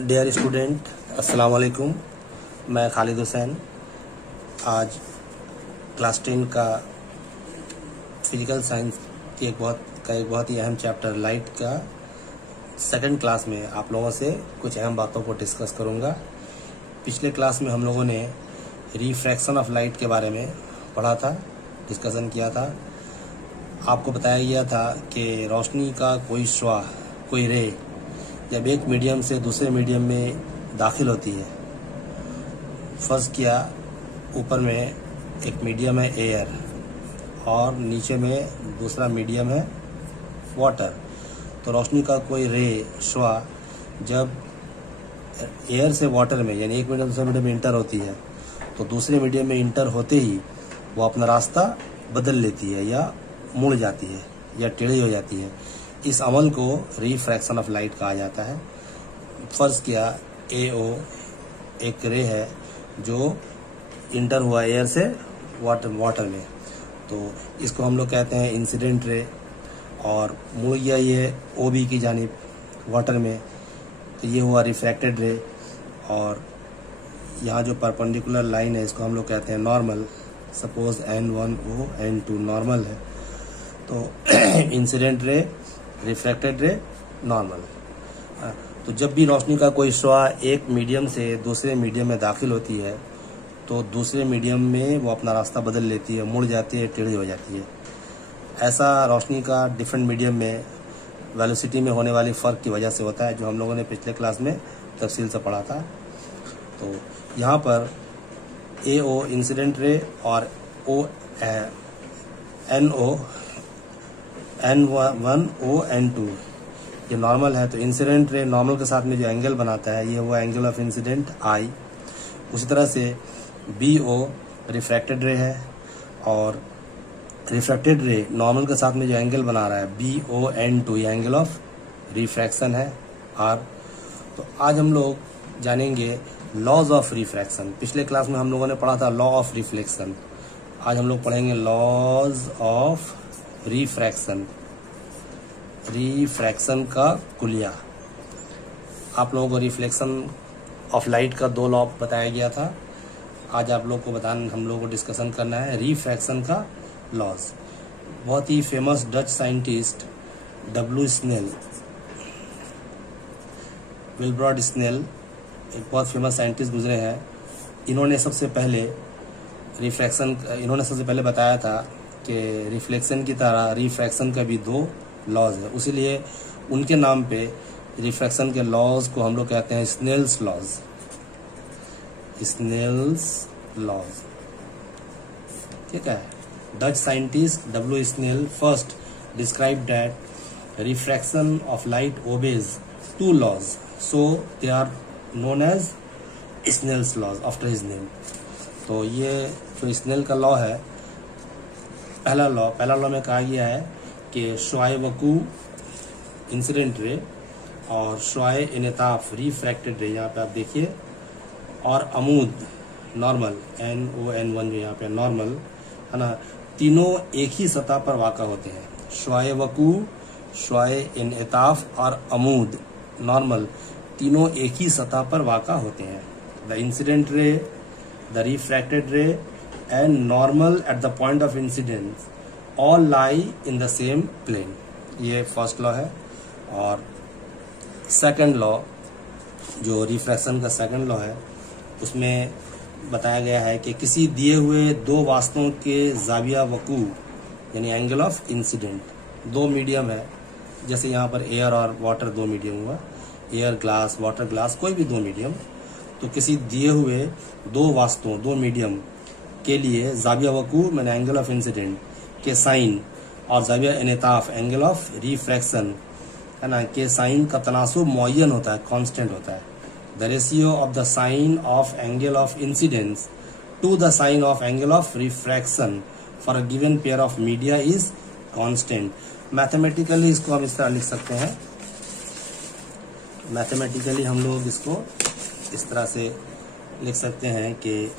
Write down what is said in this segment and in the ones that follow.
Dear student, अस्सलाम वालेकुम। मैं खालिद हुसैन आज क्लास 10 का फिजिकल साइंस की एक बहुत ही अहम चैप्टर लाइट का सेकंड क्लास में आप लोगों से कुछ अहम बातों को डिस्कस करूंगा। पिछले क्लास में हम लोगों ने रिफ्रैक्शन ऑफ लाइट के बारे में पढ़ा था, डिस्कशन किया था। आपको बताया गया था कि रोशनी का कोई श्वा, कोई रे जब एक मीडियम से दूसरे मीडियम में दाखिल होती है, फर्ज किया ऊपर में एक मीडियम है एयर और नीचे में दूसरा मीडियम है वाटर। तो रोशनी का कोई रे श्वा जब एयर से वाटर में यानी एक मीडियम दूसरे मीडियम में इंटर होती है तो दूसरे मीडियम में इंटर होते ही वो अपना रास्ता बदल लेती है या मुड़ जाती है या टेढ़ी हो जाती है। इस अमल को रिफ्रैक्शन ऑफ लाइट कहा जाता है। फर्ज किया AO एक रे है जो इंटर हुआ एयर से वाटर में, तो इसको हम लोग कहते हैं इंसिडेंट रे, और मुड़ गया ये OB की जानिब वाटर में, तो ये हुआ रिफ्रैक्टेड रे। और यहाँ जो परपेंडिकुलर लाइन है इसको हम लोग कहते हैं normal. Suppose N1O N2 normal है, तो इंसिडेंट रे, रिफ्रैक्टेड रे, नॉर्मल। तो जब भी रोशनी का कोई श्वा एक मीडियम से दूसरे मीडियम में दाखिल होती है तो दूसरे मीडियम में वो अपना रास्ता बदल लेती है, मुड़ जाती है, टेढ़ी हो जाती है। ऐसा रोशनी का डिफरेंट मीडियम में वेलोसिटी में होने वाली फ़र्क की वजह से होता है, जो हम लोगों ने पिछले क्लास में तफसील से पढ़ा था। तो यहाँ पर AO इंसिडेंट रे और N1O N2 ये नॉर्मल है। तो इंसिडेंट रे नॉर्मल के साथ में जो एंगल बनाता है ये हुआ एंगल ऑफ इंसिडेंट I। उसी तरह से BO रिफ्रैक्टेड रे है और रिफ्रैक्टेड रे नॉर्मल के साथ में जो एंगल बना रहा है BON2 ये एंगल ऑफ रिफ्रैक्शन है R। तो आज हम लोग जानेंगे लॉज ऑफ रिफ्रैक्शन। पिछले क्लास में हम लोगों ने पढ़ा था लॉ ऑफ रिफ्लेक्शन। आज हम लोग पढ़ेंगे लॉज ऑफ रिफ्रैक्शन, रिफ्रैक्शन का कुलिया। आप लोगों को रिफ्लेक्शन ऑफ लाइट का 2 लॉ बताया गया था। आज आप लोग को हम लोगों को डिस्कशन करना है रिफ्रैक्शन का लॉज। बहुत ही famous Dutch scientist W Snell, Willebrord Snell एक बहुत फेमस साइंटिस्ट गुजरे हैं। इन्होंने सबसे पहले बताया था कि रिफ्लेक्शन की तरह रिफ्रैक्शन का भी 2 लॉज है, उसीलिए उनके नाम पे रिफ्रैक्शन के लॉज को हम लोग कहते हैं स्नेल्स लॉज। स्नेल्स लॉज, ठीक है। Dutch scientist W Snell first describe that refraction of light obeys 2 laws, so they are known as Snell's laws after his name. तो ये जो स्नेल का लॉ है, पहला लॉ में कहा गया है कि श्वाए वकू इंसिडेंट रे और श्वाए इनेताफ रिफ्रैक्टेड रे, यहाँ पे आप देखिए, और अमूद नॉर्मल NON1 जो यहाँ पे नॉर्मल है ना, तीनों एक ही सतह पर वाक़ा होते हैं। श्वाए वकू, श्वाए इनेताफ और अमूद नॉर्मल तीनों एक ही सतह पर वाक़ा होते हैं। The incident ray, the refracted ray and normal at the point of incidence all lie in the same plane. ये फर्स्ट लॉ है। और सेकंड लॉ जो रिफ्रैक्शन का सेकंड लॉ है, उसमें बताया गया है कि किसी दिए हुए 2 वास्तवों के जाविया वकू यानी एंगल ऑफ इंसिडेंट, 2 मीडियम है, जैसे यहाँ पर एयर और वाटर 2 मीडियम हुआ, एयर ग्लास, वाटर ग्लास, कोई भी 2 मीडियम। तो किसी दिए हुए 2 वास्तवों, 2 मीडियम के लिए जाविया वकू मैंने एंगल ऑफ इंसिडेंट के साइन और जाविया इनेताफ एंगल ऑफ रिफ्रैक्शन है ना के साइन का तनासुब मुअय्यन होता है, कांस्टेंट होता है। The ratio of the sine of angle of incidence to the sine of angle of refraction for a given pair of media is constant. Mathematically इसको हम इस तरह लिख सकते हैं, मैथमेटिकली हम लोग इसको इस तरह से लिख सकते हैं कि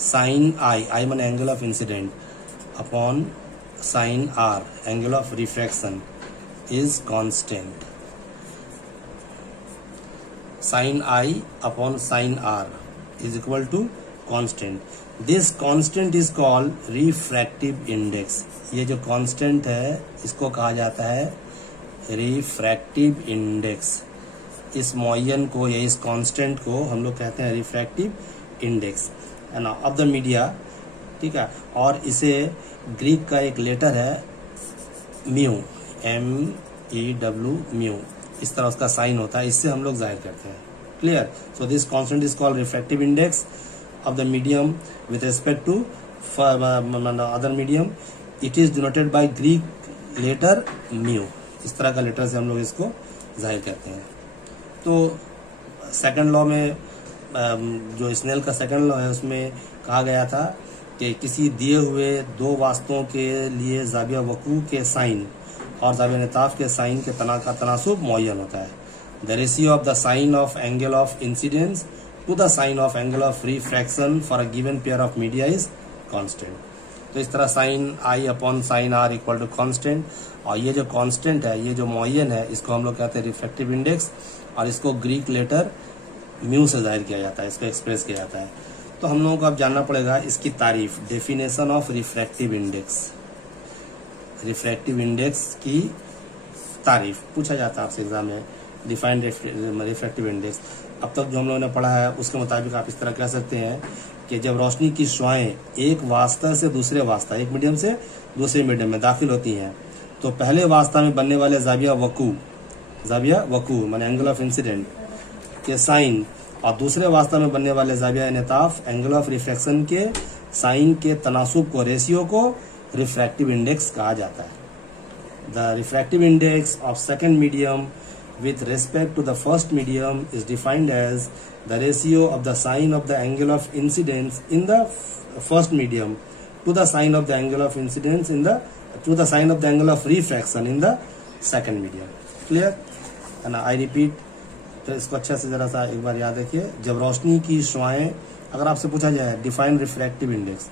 साइन I माने angle of incident upon sine R angle of refraction is constant. Sine I upon sine R is equal to constant. This constant is called refractive index. ये जो कांस्टेंट है इसको कहा जाता है रिफ्रैक्टिव इंडेक्स. इस मुअय्यन को या इस कांस्टेंट को हम लोग कहते हैं रिफ्रैक्टिव इंडेक्स, है ना, ऑफ द मीडिया. ठीक है. और इसे ग्रीक का एक लेटर है म्यू, MEW म्यू, इस तरह उसका साइन होता है, इससे हम लोग जाहिर करते हैं. Clear. So this constant is called refractive index of the medium with respect to other medium. It is denoted by Greek letter mu. इस तरह का लेटर से हम लोग इसको जाहिर करते हैं. तो सेकंड लॉ में जो स्नेल का सेकंड लॉ है उसमें कहा गया था कि किसी दिए हुए दो वास्तुओं के लिए जाविया वकू के साइन और जाविया निताफ के साइन के का तनासुब मुअय्यन होता है. The ratio of the sine of angle of incidence to the sine of angle of refraction for a given pair of media is constant. तो इस तरह sine I upon sine R equal to constant. और ये जो constant है, ये जो मुअय्यन है, इसको हम लोग कहते हैं रिफ्रैक्टिव इंडेक्स और इसको ग्रीक लेटर म्यू से जाहिर किया जाता है, इसको एक्सप्रेस किया जाता है. तो हम लोगों को अब जानना पड़ेगा इसकी तारीफ, definition of refractive index. Refractive index की तारीफ पूछा जाता है आपसे एग्जाम में. Defined refractive index. अब तक जो हम लोगों ने पढ़ा है उसके मुताबिक आप इस तरह कह सकते हैं कि जब रोशनी की शुआएं एक वास्ता से दूसरे वास्ता, एक मीडियम से दूसरे मीडियम में दाखिल होती हैं, तो पहले वास्ता में बनने वाले जाविया वकू माने एंगल ऑफ इंसिडेंट के साइन और दूसरे वास्ता में बनने वाले जाविया निताफ एंगल ऑफ रिफ्रैक्शन के साइन के तनासुब को, रेशियो को रिफ्रैक्टिव इंडेक्स कहा जाता है. The refractive index of second medium with respect to the first medium is defined as the ratio of the sine of the angle of incidence in the first medium to the sine of the angle of incidence to the sine of the angle of refraction in the second medium. Clear? And I repeat, तो इसको अच्छा से जरा सा एक बार याद रखिए. जब रोशनी की शुआएं, अगर आपसे पूछा जाए डिफाइन रिफ्रैक्टिव इंडेक्स,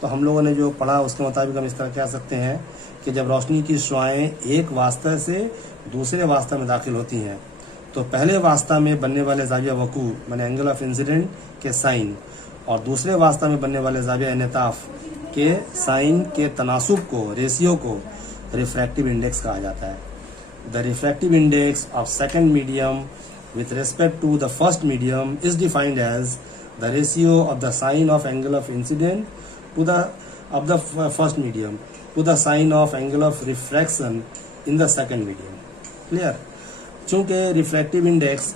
तो हम लोगों ने जो पढ़ा उसके मुताबिक हम इस तरह कह सकते हैं कि जब रोशनी की शुआएं एक वास्ता से दूसरे वास्ता में दाखिल होती हैं, तो पहले वास्ता में बनने वाले जाविया वकू माने एंगल ऑफ इंसिडेंट के साइन और दूसरे वास्ता में बनने वाले जाविया निताफ के साइन के तनासुब को, रेशियो को रिफ्रैक्टिव इंडेक्स कहा जाता है. The refractive index of second medium with respect to the first medium is defined as the ratio of the sine of angle of incident to the first medium to the sine of angle of refraction in the second medium. Clear? चूंकि refractive index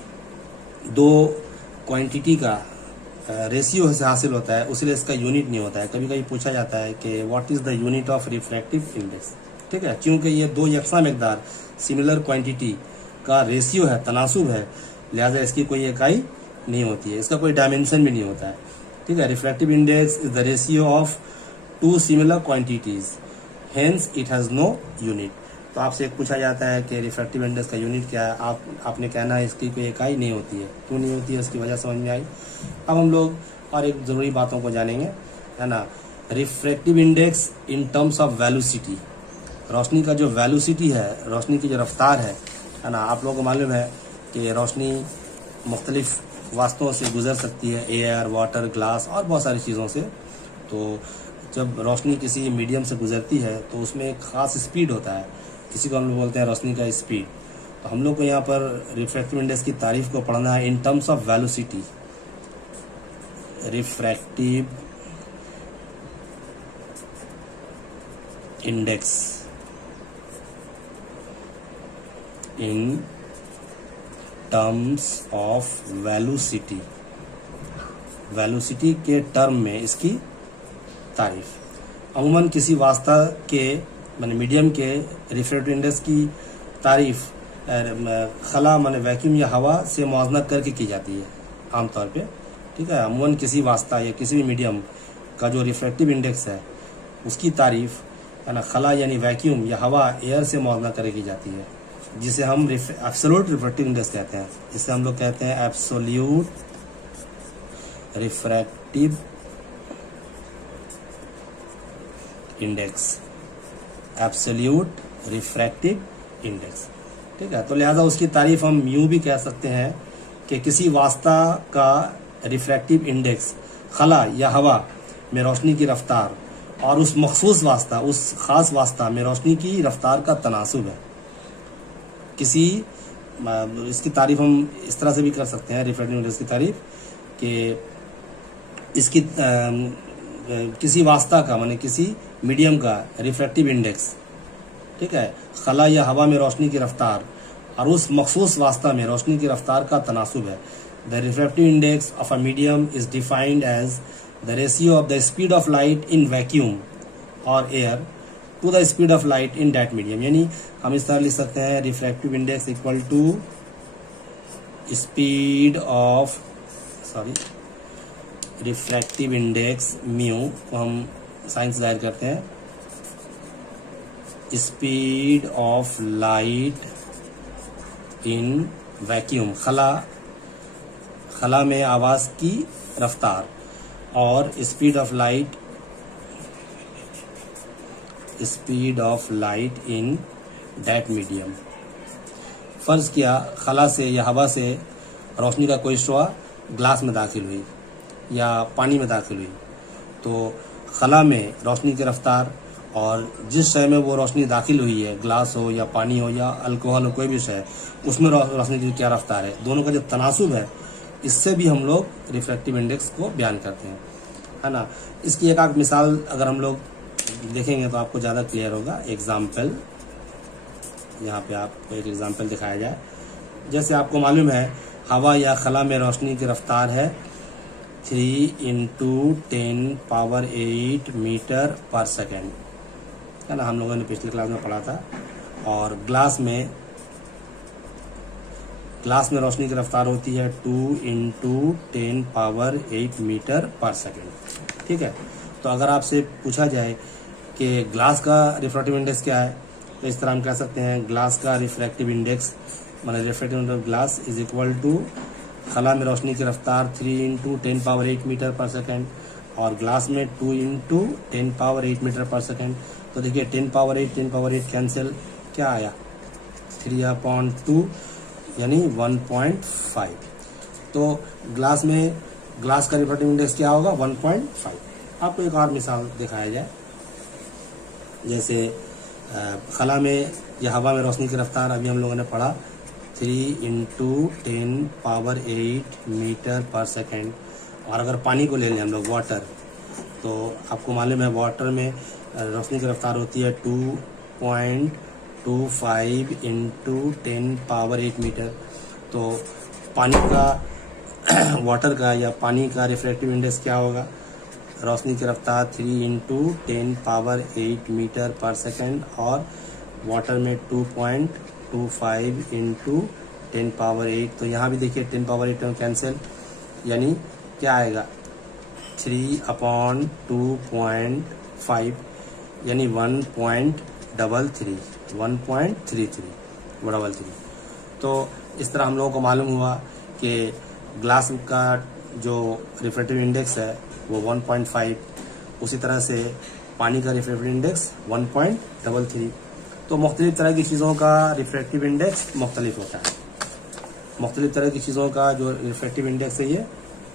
दो quantity का ratio से हासिल होता है, उसलिए इसका unit नहीं होता है. कभी कभी पूछा जाता है कि what is the unit of refractive index. ठीक है. क्योंकि ये दो यकसा मिकदार सिमिलर क्वांटिटी का रेशियो है, तनासुब है, लिहाजा इसकी कोई इकाई नहीं होती है, इसका कोई डायमेंशन भी नहीं होता है. ठीक है. Refractive index is the ratio of two similar quantities, hence it has no unit. तो आपसे एक पूछा जाता है कि रिफ्रैक्टिव इंडेक्स का यूनिट क्या है, आपने कहना है इसकी कोई इकाई नहीं होती है. क्यों नहीं होती है, उसकी वजह समझ में आई. अब हम लोग और एक जरूरी बातों को जानेंगे, है ना. Refractive index in terms of velocity. रोशनी का जो वेलोसिटी है, रोशनी की जो रफ्तार है ना, आप लोगों को मालूम है कि रोशनी मुख्तलिफ वास्तुओं से गुजर सकती है, एयर, वाटर, ग्लास और बहुत सारी चीज़ों से. तो जब रोशनी किसी मीडियम से गुजरती है तो उसमें एक ख़ास स्पीड होता है, किसी को हम लोग बोलते हैं रोशनी का स्पीड. तो हम लोग को यहाँ पर रिफ्रैक्टिव इंडेक्स की तारीफ को पढ़ना है इन terms of velocity. Refractive index in terms of velocity. Velocity के टर्म में इसकी तारीफ. अमूमन किसी वास्ता के माने मीडियम के रिफ्रैक्टिव इंडेक्स की तारीफ खला माने वैक्यूम या हवा से मुआवजा करके की जाती है आमतौर पे. ठीक है. अमूमन किसी वास्ता या किसी भी मीडियम का जो रिफ्रैक्टिव इंडेक्स है उसकी तारीफ है ना खला यानी वैक्यूम या हवा, एयर से मुआवजा करके की जाती है, जिसे हम एब्सोल्यूट रिफ्रैक्टिव इंडेक्स कहते हैं. इसे हम लोग कहते हैं absolute refractive index. Absolute refractive index. ठीक है. तो लिहाजा उसकी तारीफ हम म्यू भी कह सकते हैं, कि किसी वास्ता का रिफ्रैक्टिव इंडेक्स खला या हवा में रोशनी की रफ्तार और उस मखसूस वास्ता, उस खास वास्ता में रोशनी की रफ्तार का तनासुब है। किसी इसकी तारीफ हम इस तरह से भी कर सकते हैं, रिफ्रैक्टिव इंडेक्स की तारीफ, कि इसकी किसी वास्ता का माने किसी मीडियम का रिफ्रैक्टिव इंडेक्स, ठीक है, खला या हवा में रोशनी की रफ्तार और उस मखसूस वास्ता में रोशनी की रफ्तार का तनासुब है। The refractive index of a medium is defined as the ratio of the speed of light in vacuum और air to the speed of light in that medium. यानी हम इस तरह लिख सकते हैं, refractive index equal to speed of refractive index mu को हम साइन से जाहिर करते हैं, speed of light in vacuum, खला में आवाज की रफ्तार, और speed of light in that medium. फर्ज किया खला से या हवा से रोशनी का कोई शुआ ग्लास में दाखिल हुई या पानी में दाखिल हुई, तो खला में रोशनी की रफ्तार और जिस शय में वो रोशनी दाखिल हुई है, ग्लास हो या पानी हो या अल्कोहल हो, कोई भी शय, उसमें रोशनी की क्या रफ्तार है, दोनों का जो तनासुब है, इससे भी हम लोग रिफ्रैक्टिव इंडेक्स को बयान करते हैं, है ना। इसकी एक आध मिसाल अगर हम लोग देखेंगे तो आपको ज़्यादा क्लियर होगा। एग्जाम्पल, यहाँ पे आपको एक एग्जाम्पल दिखाया जाए। जैसे आपको मालूम है हवा या खला में रोशनी की रफ्तार है 3 × 10⁸ मीटर पर सेकेंड, है ना, हम लोगों ने पिछली क्लास में पढ़ा था। और ग्लास में रोशनी की रफ्तार होती है 2 × 10⁸ मीटर पर सेकेंड, ठीक है। तो अगर आपसे पूछा जाए कि ग्लास का रिफ्रैक्टिव इंडेक्स क्या है, तो इस तरह हम कह सकते हैं, ग्लास का रिफ्रैक्टिव इंडेक्स माने refractive index glass is equal to खला में रोशनी की रफ्तार 3 × 10⁸ मीटर पर सेकेंड और ग्लास में 2 × 10⁸ मीटर पर सेकेंड। तो देखिए 10⁸ कैंसिल, क्या आया 3/2 यानी 1.5। तो ग्लास का रिफ्रैक्टिव इंडेक्स क्या होगा 1.5। आपको एक और मिसाल दिखाया जाए। जैसे खला में या हवा में रोशनी की रफ्तार अभी हम लोगों ने पढ़ा 3 × 10⁸ मीटर पर सेकेंड। और अगर पानी को ले लें हम लोग, वाटर, तो आपको मालूम है वाटर में रोशनी की रफ्तार होती है 2.25 × 10⁸ मीटर। तो पानी का वाटर का या पानी का रिफ्रैक्टिव इंडेक्स क्या होगा, रोशनी की रफ्तार 3 × 10⁸ मीटर पर सेकेंड और वाटर में 2.25 × 10⁸। तो यहाँ भी देखिए 10⁸ कैंसिल, यानी क्या आएगा 3/2.5 यानी 1.33। तो इस तरह हम लोगों को मालूम हुआ कि ग्लास का जो रिफ्रैक्टिव इंडेक्स है वो 1.5, उसी तरह से पानी का रिफ्रैक्टिव इंडेक्स 1.33। तो मुख्तलिफ तरह की चीज़ों का रिफ्रैक्टिव इंडेक्स मुख्तलिफ होता है। मुख्तलिफ तरह की चीज़ों का जो रिफ्रैक्टिव इंडेक्स है ये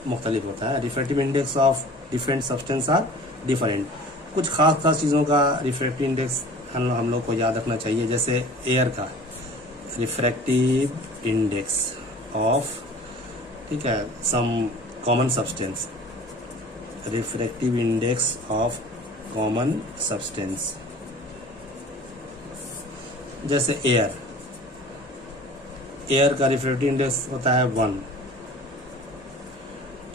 मुख्तलिफ होता है। Refractive index of different substance are different. कुछ खास चीज़ों का रिफ्रैक्टिव इंडेक्स हम लोग को याद रखना चाहिए। जैसे एयर का रिफ्रैक्टिव इंडेक्स ऑफ, ठीक है, some common substance, refractive index of common substance, जैसे एयर का रिफ्रैक्टिव इंडेक्स होता है 1,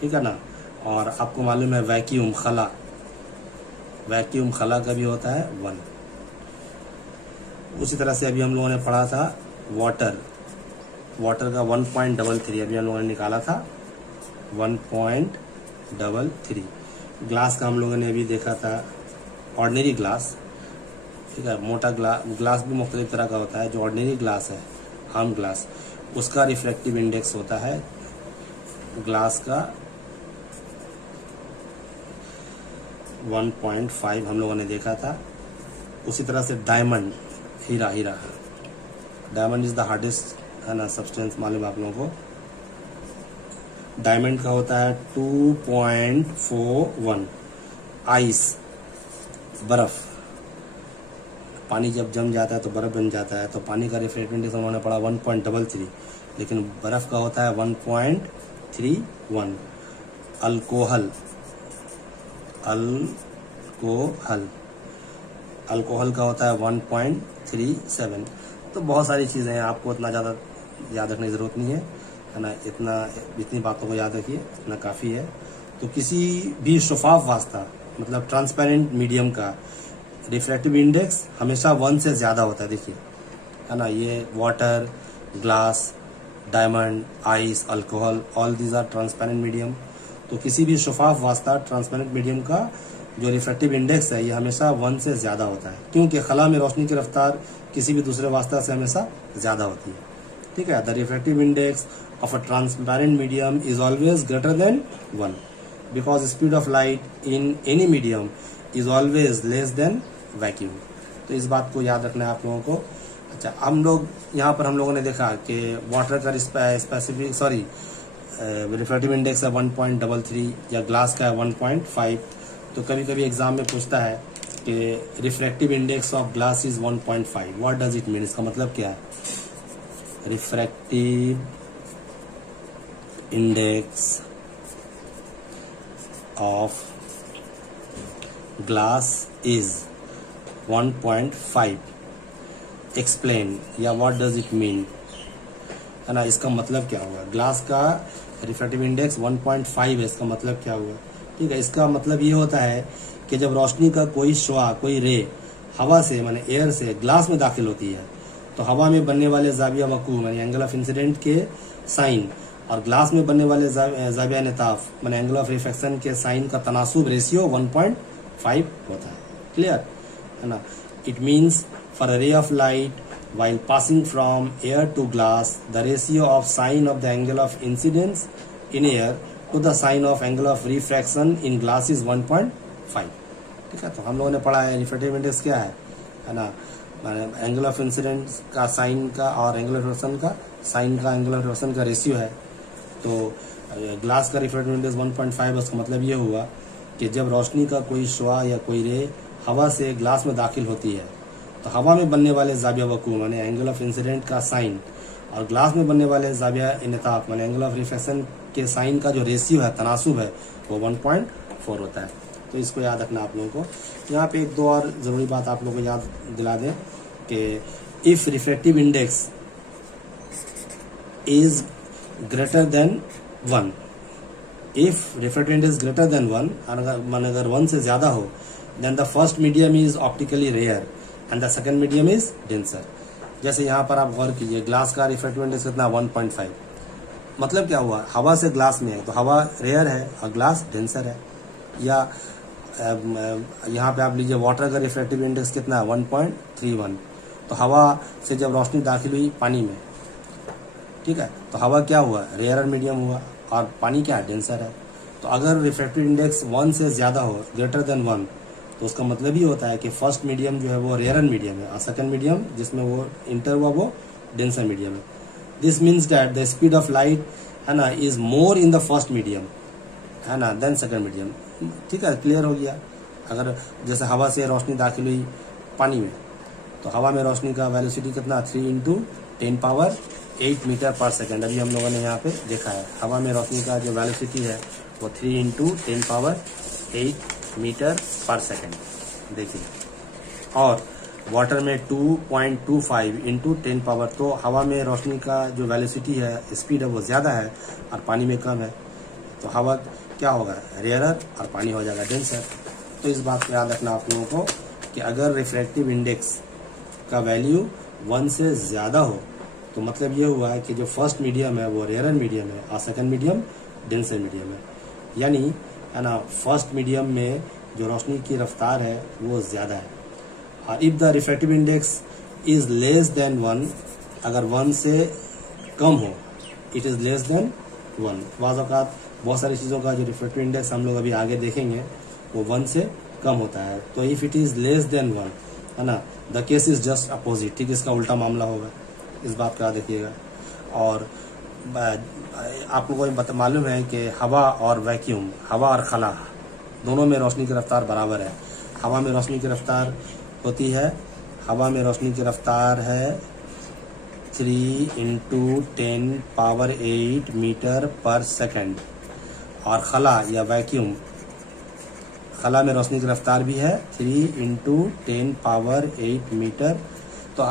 ठीक है ना। और आपको मालूम है वैक्यूम खला का भी होता है 1। उसी तरह से अभी हम लोगों ने पढ़ा था वाटर का 1.33 अभी हम लोगों ने निकाला था 1.33। ग्लास का हम लोगों ने अभी देखा था ऑर्डिनरी ग्लास, ठीक है, मोटा ग्लास भी मुख्तलिफ तरह का होता है। जो ऑर्डिनरी ग्लास है, आम ग्लास, उसका रिफ्रैक्टिव इंडेक्स होता है ग्लास का 1.5 हम लोगों ने देखा था। उसी तरह से डायमंड, हीरा डायमंड इज द हार्डेस्ट, है ना, सब्सटेंस, मालूम आप लोगों को। डायमंड का होता है 2.41। आइस बर्फ, पानी जब जम जाता है तो बर्फ बन जाता है, तो पानी का रिफ्रैक्टिव इंडेक्स उन्होंने पढ़ा 1.33, लेकिन बर्फ का होता है 1.31। अल्कोहल, अल्कोहल का होता है 1.37। तो बहुत सारी चीज़ें हैं, आपको इतना ज़्यादा याद रखने की ज़रूरत नहीं है ना, इतनी बातों को याद रखिए, इतना काफ़ी है। तो किसी भी शफाफ वास्ता मतलब ट्रांसपेरेंट मीडियम का रिफ्रैक्टिव इंडेक्स हमेशा 1 से ज़्यादा होता है, देखिए है ना। ये water, glass, diamond, ice, alcohol, all these are transparent medium. तो किसी भी शफाफ वास्ता ट्रांसपेरेंट मीडियम का जो रिफ्रैक्टिव इंडेक्स है ये हमेशा 1 से ज़्यादा होता है, क्योंकि खला में रोशनी की रफ्तार किसी भी दूसरे वास्ता से हमेशा ज़्यादा होती है, ठीक है। The refractive index of a transparent medium is always greater than 1 because speed of light in any medium is always less than vacuum. तो इस बात को याद रखना है आप लोगों को। अच्छा, हम लोगों ने देखा कि वाटर का स्पेसिफिक रिफ्रैक्टिव इंडेक्स है 1.33 या ग्लास का है 1.5। तो कभी कभी एग्जाम में पूछता है कि refractive index of glass is 1.5, what does it mean, इसका मतलब क्या है। Refractive index of glass is 1.5, explain या व्हाट डज इट मीन, है ना। इसका मतलब क्या हुआ, ग्लास का रिफ्रैक्टिव इंडेक्स 1.5 है, इसका मतलब क्या हुआ, ठीक है। इसका मतलब ये होता है कि जब रोशनी का कोई शुआ, कोई रे हवा से माने एयर से ग्लास में दाखिल होती है, तो हवा में बनने वाले जाविया वकूअ माने एंगल ऑफ इंसिडेंट के साइन और ग्लास में बनने वाले जाविया निताफ माने एंगल ऑफ रिफ्रैक्शन के साइन का तनासुब रेशियो 1.5 होता है। क्लियर है ना। It means for a ray of light while passing from air to glass, the ratio of sine of the angle of incidence in air to the sine of angle of refraction in glass is 1.5। ठीक है, तो हम लोगों ने पढ़ा है refractive index क्या है ना, एंगल ऑफ इंसिडेंस का साइन का और एंगल ऑफ रिफ्रैक्शन का साइन का एंगल ऑफ रिफ्रैक्शन का रेशियो है। तो ग्लास का रिफ्रैक्टिव इंडेक्स 1.5, उसका मतलब ये हुआ कि जब रोशनी का कोई शुआ या कोई रे हवा से ग्लास में दाखिल होती है, तो हवा में बनने वाले जाविया वकूअ माने एंगल ऑफ इंसिडेंट का साइन और ग्लास में बनने वाले जाविया इनताफ माने एंगल ऑफ रिफ्रैक्शन के साइन का जो रेशियो है, तनासुब है, वो 1.4 होता है। तो इसको याद रखना आप लोगों को। यहाँ पे एक दो और जरूरी बात आप लोगों को याद दिला दें कि if refractive index is greater than 1, if refractive index greater than 1, अगर 1 से ज्यादा हो, then the first medium is optically rare and the second medium is denser. जैसे यहाँ पर आप गौर कीजिए, ग्लास का रिफ्रैक्टिव इंडेक्स कितना 1.5, मतलब क्या हुआ, हवा से ग्लास में है तो हवा रेयर है और ग्लास डेंसर है। या यहाँ पे आप लीजिए वाटर का रिफ्रैक्टिव इंडेक्स कितना है 1.31, तो हवा से जब रोशनी दाखिल हुई पानी में, ठीक है, तो हवा क्या हुआ, रेयर मीडियम हुआ और पानी क्या है, डेंसर है। तो अगर रिफ्रैक्टिव इंडेक्स 1 से ज्यादा हो, ग्रेटर देन 1, तो उसका मतलब ही होता है कि फर्स्ट मीडियम जो है वो रेयर मीडियम है और सेकंड मीडियम जिसमें वो इंटर हुआ वो डेंसर मीडियम है। This means that the speed of light है ना is more in the first medium है ना देन सेकंड मीडियम। ठीक है, क्लियर हो गया। अगर जैसे हवा से रोशनी दाखिल हुई पानी में, तो हवा में रोशनी का वेलोसिटी कितना 3 × 10⁸ मीटर पर सेकेंड। अभी हम लोगों ने यहाँ पे देखा है हवा में रोशनी का जो वेलोसिटी है वो 3 × 10⁸ मीटर पर सेकेंड, देखिए। और वाटर में 2.25 × 10⁻, तो हवा में रोशनी का जो वेलोसिटी है, स्पीड है, वो ज़्यादा है और पानी में कम है। तो हवा क्या होगा, रेयरर, और पानी हो जाएगा डेंसर। तो इस बात को याद रखना आप लोगों को कि अगर रिफ्रैक्टिव इंडेक्स का वैल्यू 1 से ज़्यादा हो, तो मतलब ये हुआ है कि जो फर्स्ट मीडियम है वो रेयरर मीडियम है और सेकेंड मीडियम डेंसर मीडियम है। यानी है ना, फर्स्ट मीडियम में जो रोशनी की रफ्तार है वो ज़्यादा है। और if the refractive index is less than 1, अगर 1 से कम हो, इट इज़ लेस देन 1। बाज़ औक़ात बहुत सारी चीज़ों का जो रिफ्रैक्टिव इंडेक्स हम लोग अभी आगे देखेंगे वो 1 से कम होता है। तो if it is less than 1, है ना, the case is just opposite, ठीक, इसका उल्टा मामला होगा। इस बात का देखिएगा। और आप लोगों को मालूम है कि हवा और वैक्यूम, हवा और खला दोनों में रोशनी की रफ्तार बराबर है। हवा में रोशनी की रफ्तार होती है, हवा में रोशनी की रफ्तार है 3 × 10⁸ मीटर पर सेकंड, और खला या वैक्यूम, खला में रोशनी की रफ्तार भी है 3 × 10⁸ मीटर। तो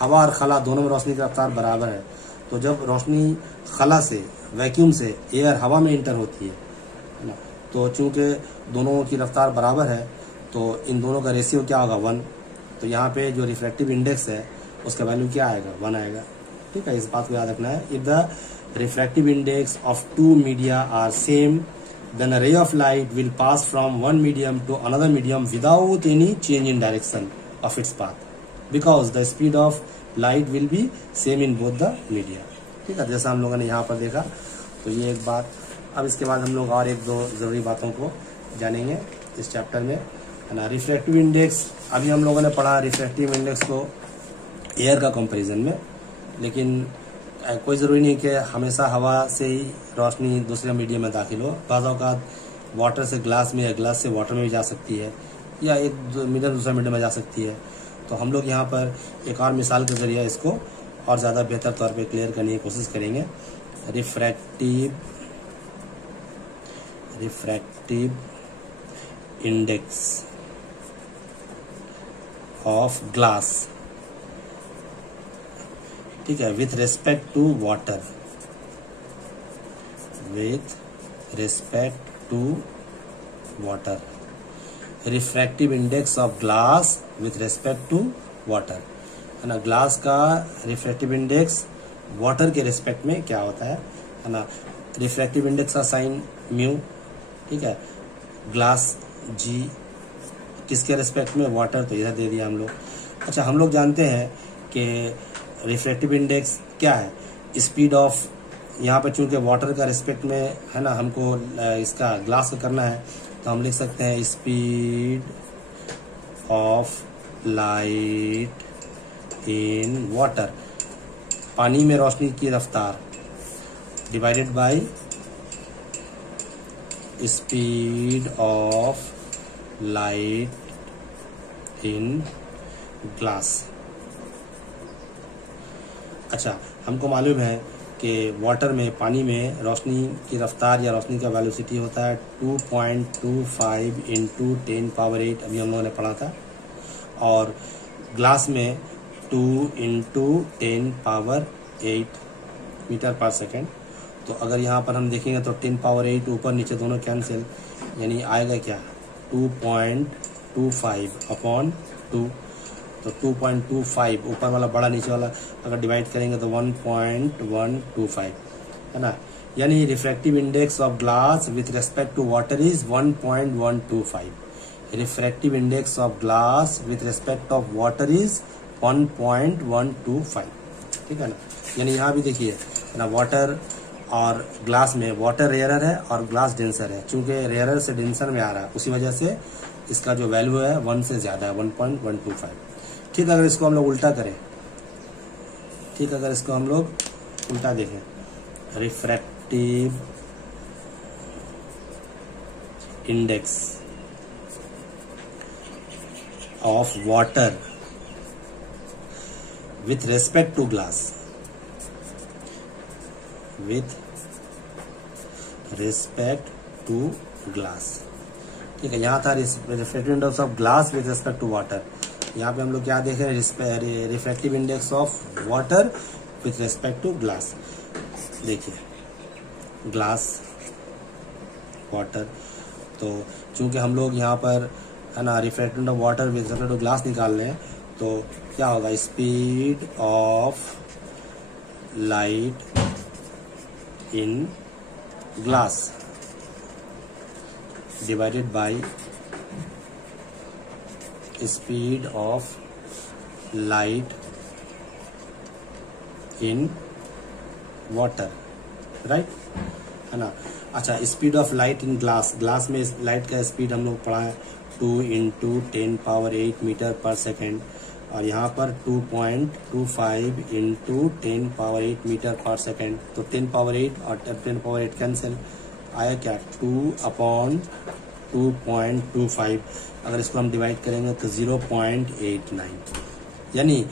हवा और खला दोनों में रोशनी की रफ्तार बराबर है। तो जब रोशनी खला से, वैक्यूम से एयर हवा में इंटर होती है ना, तो चूंकि दोनों की रफ्तार बराबर है तो इन दोनों का रेशियो क्या होगा, 1। तो यहाँ पे जो रिफ्रैक्टिव इंडेक्स है उसका वैल्यू क्या आएगा, 1 आएगा। ठीक है, इस बात को याद रखना है। If the refractive index of 2 media are same, then a ray of light will pass from one medium to another medium without any change in direction of its path, because the speed of light will be same in both the media। ठीक है, जैसा हम लोगों ने यहाँ पर देखा। तो ये एक बात। अब इसके बाद हम लोग और एक दो ज़रूरी बातों को जानेंगे इस चैप्टर में, है ना। रिफ्रैक्टिव इंडेक्स, अभी हम लोगों ने पढ़ा रिफ्रैक्टिव इंडेक्स को एयर का कंपैरिजन में, लेकिन कोई ज़रूरी नहीं कि हमेशा हवा से ही रोशनी दूसरे मीडियम में दाखिल हो। बाज़ औक़ात वाटर से ग्लास में या ग्लास से वाटर में भी जा सकती है, या एक मीडियम दूसरा मीडियम में जा सकती है। तो हम लोग यहाँ पर एक और मिसाल के ज़रिए इसको और ज़्यादा बेहतर तौर पे क्लियर करने की कोशिश करेंगे। रिफ्रैक्टिव इंडेक्स ऑफ ग्लास, ठीक है, with respect to water, with respect to water. Refractive index of glass with respect to water, है ना। ग्लास का रिफ्रैक्टिव इंडेक्स वाटर के रेस्पेक्ट में क्या होता है ना। रिफ्रैक्टिव इंडेक्स का साइन म्यू, ठीक है। ग्लास जी, किसके रेस्पेक्ट में, वाटर, तो इधर दे दिया हम लोग। अच्छा, हम लोग जानते हैं कि रिफ्रैक्टिव इंडेक्स क्या है, स्पीड ऑफ, यहाँ पर चूंकि वाटर का रिस्पेक्ट में है ना, हमको इसका ग्लास का करना है, तो हम लिख सकते हैं speed of light in water, पानी में रोशनी की रफ्तार, divided by speed of light in glass. अच्छा, हमको मालूम है कि वाटर में, पानी में रोशनी की रफ्तार या रोशनी का वेलोसिटी होता है 2.25 × 10⁸, अभी हम लोगों ने पढ़ा था, और ग्लास में 2 × 10⁸ मीटर पर सेकेंड। तो अगर यहाँ पर हम देखेंगे तो 10⁸ ऊपर नीचे दोनों कैंसिल, यानी आएगा क्या, 2.25/2। तो 2.25 ऊपर वाला बड़ा, नीचे वाला अगर डिवाइड करेंगे तो 1.125, है ना। यानी refractive index of glass with respect to water is 1.125। Refractive index of glass with respect of water is 1.125, ठीक है ना। यानी यहाँ भी देखिए, है ना, वाटर और ग्लास में वाटर रेयरर है और ग्लास डेंसर है। चूंकि रेयरर से डेंसर में आ रहा है, उसी वजह से इसका जो वैल्यू है 1 से ज़्यादा है, 1.125। ठीक, अगर इसको हम लोग उल्टा करें, ठीक, अगर इसको हम लोग उल्टा देखें, refractive index of water with respect to glass, with respect to glass, ठीक है। यहाँ था refractive index of glass with respect to water, यहाँ पे हम लोग क्या देख रहे हैं, refractive index of water with respect to glass. देखिए, ग्लास, वाटर, तो चूंकि हम लोग यहाँ पर, है ना, refractive index of water with respect to glass निकाल रहे हैं, तो क्या होगा, speed of light in glass divided by speed of light in water, right, है ना। अच्छा, speed of light in glass, glass में लाइट का स्पीड हम लोग पढ़ा है 2 × 10⁸ मीटर पर सेकेंड, और यहाँ पर 2.25 into 10 power 8 metre per second. तो 10 पावर 8 और 10 पावर 8 कैंसिल, आया क्या 2/2.25। अगर इसको हम डिवाइड करेंगे तो 0.89, यानी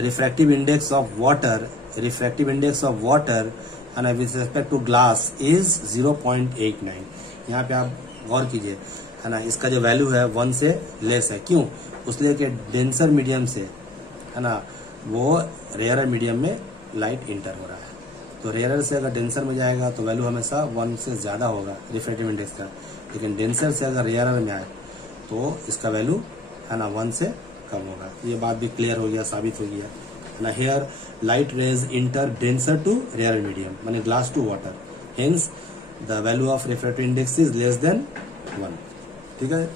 refractive index of water and with respect to glass is 0.89। यहाँ पे आप गौर कीजिए, है ना, इसका जो वैल्यू है 1 से लेस है। क्यों? उसलिए कि डेंसर मीडियम से, है ना, वो रेयरर मीडियम में लाइट इंटर हो रहा है। तो रेयरर से अगर डेंसर में जाएगा तो वैल्यू हमेशा 1 से ज़्यादा होगा रिफ्रैक्टिव इंडेक्स का, लेकिन डेंसर से अगर रेयरर में आए तो इसका वैल्यू, है ना, 1 से कम होगा। ये बात भी क्लियर हो गया, साबित हो गया ना। Here light rays enter denser to rarer medium, माने glass to water, hence the value of refractive index is less than 1। ठीक है।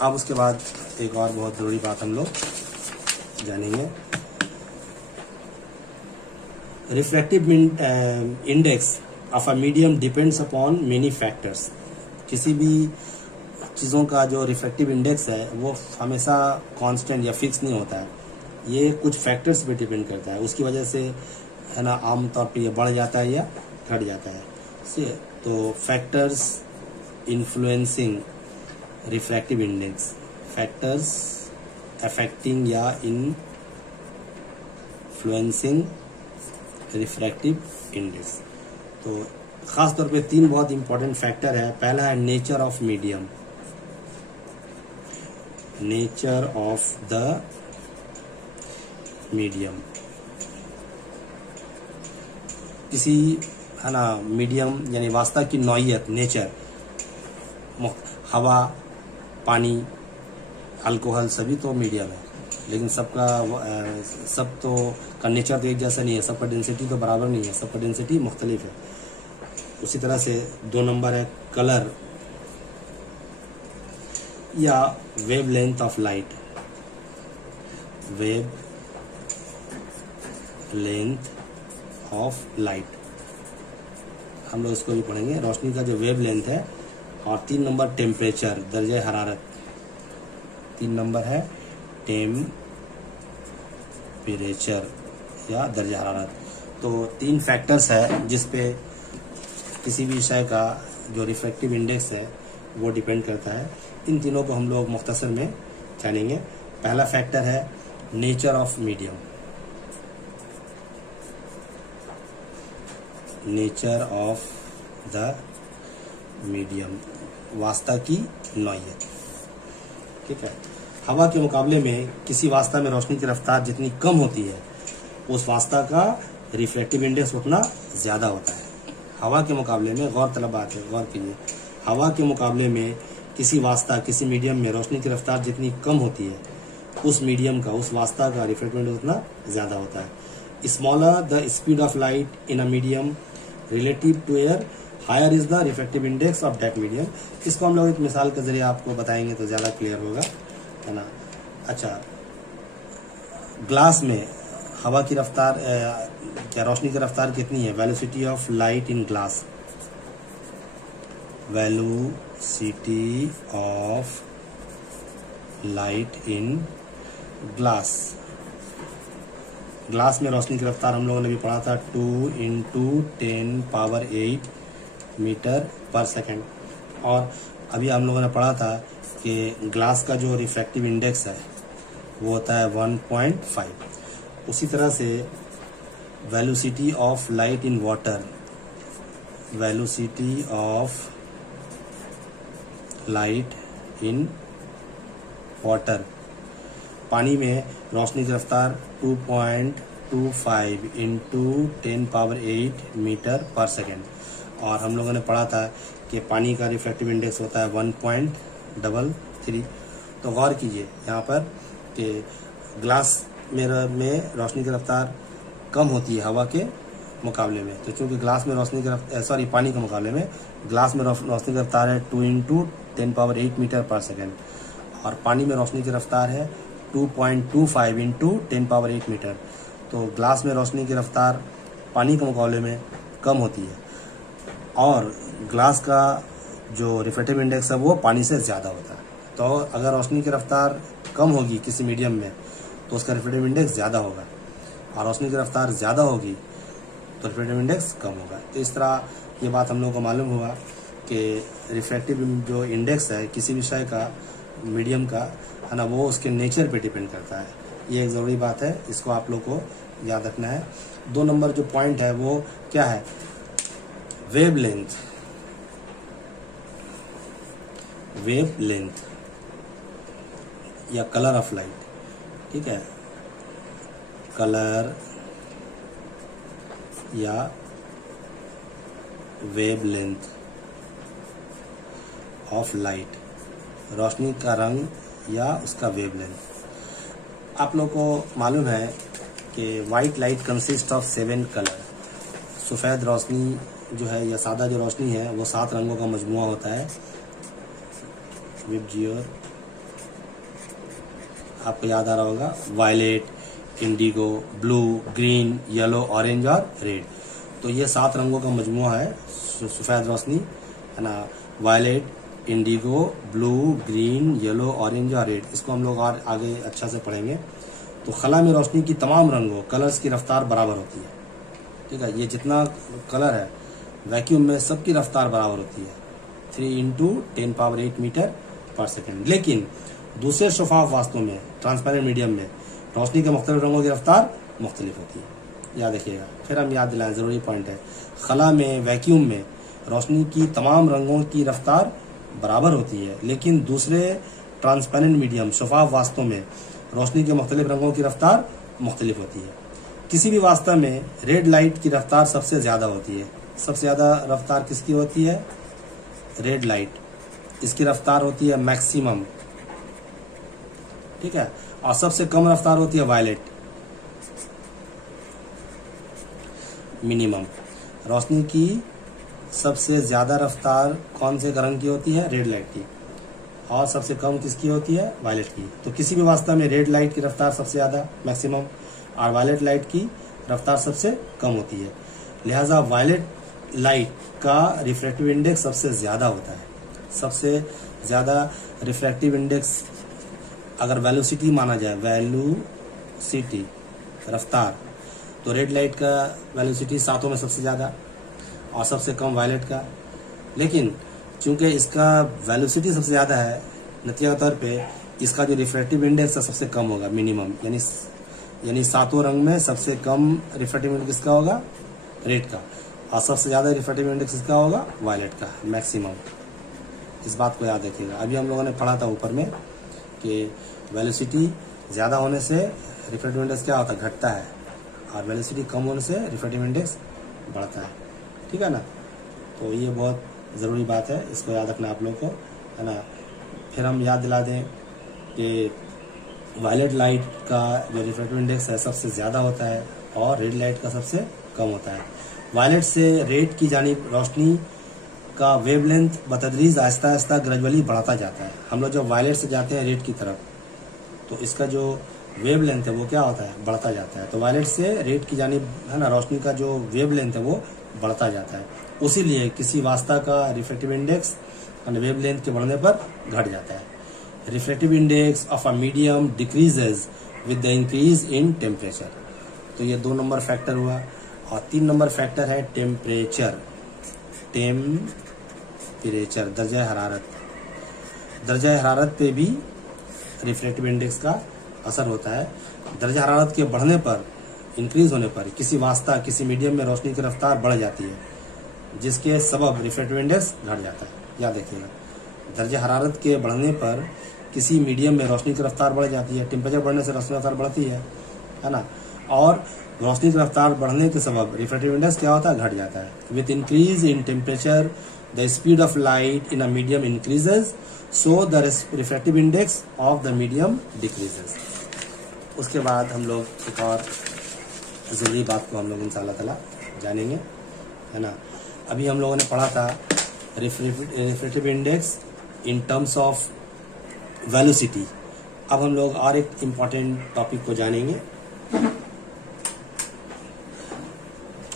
अब उसके बाद एक और बहुत जरूरी बात हम लोग जानेंगे। Refractive index of a medium depends upon many factors. किसी भी चीज़ों का जो रिफ्रैक्टिव इंडेक्स है वो हमेशा कांस्टेंट या फिक्स नहीं होता है, ये कुछ फैक्टर्स पे डिपेंड करता है। उसकी वजह से, है ना, आमतौर पे ये बढ़ जाता है या घट जाता है। तो factors influencing refractive index, factors affecting या इन्फ्लुएंसिंग रिफ्रैक्टिव इंडेक्स। तो खास तौर पे 3 बहुत इंपॉर्टेंट फैक्टर है। पहला है nature of medium, nature of the medium. किसी, है ना, मीडियम यानी वास्तव की नौइयत, नेचर, हवा, पानी, अल्कोहल सभी तो मीडियम है, लेकिन सब तो का नेचर तो एक जैसा नहीं है, सबका डेंसिटी तो बराबर नहीं है, सबका डेंसिटी मुख्तलिफ है। उसी तरह से 2 नंबर है कलर या wave length of light, wave length of light, हम लोग इसको भी पढ़ेंगे, रोशनी का जो वेव लेंथ है। और 3 नंबर टेम्परेचर, दर्जे हरारत, 3 नंबर है टेम्परेचर या दर्जे हरारत। तो 3 फैक्टर्स है जिस पे किसी भी विषय का जो रिफ्रैक्टिव इंडेक्स है वो डिपेंड करता है। इन तीनों को हम लोग मुख्तसर में जानेंगे। पहला फैक्टर है nature of medium, nature of the medium, वास्ता की नौइयत। ठीक है। हवा के मुकाबले में किसी वास्ता में रोशनी की रफ्तार जितनी कम होती है उस वास्ता का रिफ्रैक्टिव इंडेक्स उतना ज्यादा होता है। हवा के मुकाबले में, गौरतलब बात है, गौर कीजिए, हवा के मुकाबले में किसी वास्ता, किसी मीडियम में रोशनी की रफ्तार जितनी कम होती है उस मीडियम का, उस वास्ता का रिफ्रैक्टिव इंडेक्स उतना ज्यादा होता है। Smaller the speed of light in a medium relative to air, higher is the refractive index of that medium. इसको हम लोग एक मिसाल के जरिए आपको बताएंगे तो ज्यादा क्लियर होगा, है ना। अच्छा, ग्लास में हवा की रफ्तार, क्या रोशनी की रफ्तार कितनी है? Velocity of light in glass, velocity of light in glass. Glass में रोशनी की रफ्तार हम लोगों ने भी पढ़ा था 2 × 10⁸ मीटर पर सेकेंड। और अभी हम लोगों ने पढ़ा था कि ग्लास का जो रिफ्रैक्टिव इंडेक्स है वो होता है 1.5। उसी तरह से velocity of light in water, velocity of light in water, पानी में रोशनी की रफ्तार 2.25 × 10⁸ मीटर पर सेकेंड। और हम लोगों ने पढ़ा था कि पानी का रिफ्रैक्टिव इंडेक्स होता है 1.33। तो गौर कीजिए यहाँ पर कि ग्लास मिरर में रोशनी की रफ्तार कम होती है हवा के मुकाबले में। तो चूंकि ग्लास में रोशनी की पानी के मुकाबले में ग्लास में रोशनी की रफ्तार है 2 × 10⁸ मीटर पर सेकेंड, और पानी में रोशनी की रफ्तार है 2.25 × 10⁸ मीटर। तो ग्लास में रोशनी की रफ्तार पानी के मुकाबले में कम होती है, और ग्लास का जो रिफ्रैक्टिव इंडेक्स है वो पानी से ज़्यादा होता है। तो अगर रोशनी की रफ्तार कम होगी किसी मीडियम में तो उसका रिफ्रैक्टिव इंडेक्स ज़्यादा होगा, और रोशनी की रफ्तार ज़्यादा होगी तो रिफ्रैक्टिव इंडेक्स कम होगा। तो इस तरह ये बात हम लोगों को मालूम हुआ कि रिफ्रैक्टिव जो इंडेक्स है किसी विषय का, मीडियम का, है ना, वो उसके नेचर पे डिपेंड करता है। ये एक ज़रूरी बात है, इसको आप लोग को याद रखना है। 2 नंबर जो पॉइंट है वो क्या है, वेव लेंथ। वेव लेंथ या कलर ऑफ लाइट, ठीक है, कलर या वेव लेंथ ऑफ लाइट, रोशनी का रंग या उसका वेव लेंथ। आप लोग को मालूम है कि white light consist of 7 colour. सफ़ेद रोशनी जो है या सादा जो रोशनी है वो 7 रंगों का मजमुआ होता है। विबजियोर आपको याद आ रहा होगा, violet, indigo, blue, green, yellow, orange और रेड। तो ये 7 रंगों का मजमुआ है सफ़ेद रोशनी, है ना। Violet, indigo, blue, green, yellow, orange और रेड। इसको हम लोग और आगे अच्छा से पढ़ेंगे। तो खला में रोशनी की तमाम रंगों कलर्स की रफ्तार बराबर होती है, ठीक है। ये जितना कलर है वैक्यूम में सबकी रफ्तार बराबर होती है, 3 × 10⁸ मीटर पर सेकेंड। लेकिन दूसरे शफाफ वास्तव में, ट्रांसपेरेंट मीडियम में रोशनी के मुख्तलिफ रंगों की रफ्तार मुख्तलिफ होती है। याद रखिएगा, फिर हम याद दिलाएं, ज़रूरी पॉइंट है। खला में, वैक्यूम में रोशनी की तमाम रंगों की रफ्तार बराबर होती है, लेकिन दूसरे ट्रांसपेरेंट मीडियम, शफाफ वास्तव में रोशनी के मुख्तलिफ रंगों की रफ्तार मुख्तलिफ होती है। किसी भी वास्तव में रेड लाइट की रफ्तार सबसे ज़्यादा होती है। सबसे ज़्यादा रफ्तार किसकी होती है, रेड लाइट। इसकी रफ्तार होती है मैक्सिमम, ठीक है, और सबसे कम रफ्तार होती है वायलेट, मिनिमम। रोशनी की सबसे ज़्यादा रफ्तार कौन से रंग की होती है, रेड लाइट की, और सबसे कम किसकी होती है, वायलेट की। तो किसी भी वास्तव में रेड लाइट की रफ्तार सबसे ज़्यादा मैक्सिमम, और वायलेट लाइट की रफ्तार सबसे कम होती है। लिहाजा वायलेट लाइट का रिफ्रैक्टिव इंडेक्स सबसे ज़्यादा होता है। सबसे ज़्यादा रिफ्रैक्टिव इंडेक्स अगर वेलोसिटी माना जाए, वेलोसिटी रफ्तार, तो रेड लाइट का वेलोसिटी 7 में सबसे ज़्यादा और सबसे कम वायलेट का। लेकिन चूंकि इसका वेलोसिटी सबसे ज़्यादा है, नतीजा तौर पे इसका जो रिफ्रैक्टिव इंडेक्स है सबसे कम होगा, मिनिमम। यानी 7 रंग में सबसे कम रिफ्रैक्टिव इंडेक्स किसका होगा, रेड का, और सबसे ज़्यादा रिफ्रैक्टिव इंडेक्स किसका होगा, वायलेट का, मैक्सिमम। इस बात को याद रखिएगा। अभी हम लोगों ने पढ़ा था ऊपर में कि वेलोसिटी ज़्यादा होने से रिफ्रैक्टिव इंडेक्स क्या होता है, घटता है, और वेलोसिटी कम होने से रिफ्रैक्टिव इंडेक्स बढ़ता है, ठीक है ना। तो ये बहुत ज़रूरी बात है, इसको याद रखना आप लोग को, है ना। फिर हम याद दिला दें कि वायलेट लाइट का जो रिफ्रैक्टिव इंडेक्स है सबसे ज़्यादा होता है और रेड लाइट का सबसे कम होता है। वायलेट से रेड की जानिब रोशनी का वेवलेंथ बतदरीज आहिस्ता आहिस्ता ग्रेजुअली बढ़ता जाता है। हम लोग जब वायलेट से जाते हैं रेड की तरफ तो इसका जो वेवलेंथ है वो क्या होता है, बढ़ता जाता है। तो वायलेट से रेड की जानिब, है ना, रोशनी का जो वेवलेंथ है वो बढ़ता जाता है। उसीलिए किसी वास्ता का रिफ्रैक्टिव इंडेक्स वेवलेंथ के बढ़ने पर घट जाता है। Refractive index of a medium decreases with the increase in temperature. तो ये 2 नंबर फैक्टर हुआ। और 3 नंबर फैक्टर है टेम्परेचर। टेम्परेचर दर्जा हरारत। दर्जा हरारत पे भी रिफ्रैक्टिव इंडेक्स का असर होता है। दर्जा हरारत के बढ़ने पर, इंक्रीज होने पर किसी वास्ता, किसी मीडियम में रोशनी की रफ्तार बढ़ जाती है, जिसके सबब रिफ्रैक्टिव इंडेक्स घट जाता है। याद रखिएगा, दर्जा हरारत के बढ़ने पर किसी मीडियम में रोशनी की रफ्तार बढ़ जाती है। टेम्परेचर बढ़ने से रोशनी की रफ्तार बढ़ती है ना। और रोशनी की रफ्तार बढ़ने के सबब रिफ्रैक्टिव इंडेक्स क्या होता है, घट जाता है। With increase in temperature the speed of light in a medium increases, so the refractive index of the medium decreases. उसके बाद हम लोग एक और ज़रूरी बात को हम लोग इंशाअल्लाह ताला जानेंगे, है ना। अभी हम लोगों ने पढ़ा था refractive index in terms of velocity. अब हम लोग और एक इम्पॉर्टेंट टॉपिक को जानेंगे,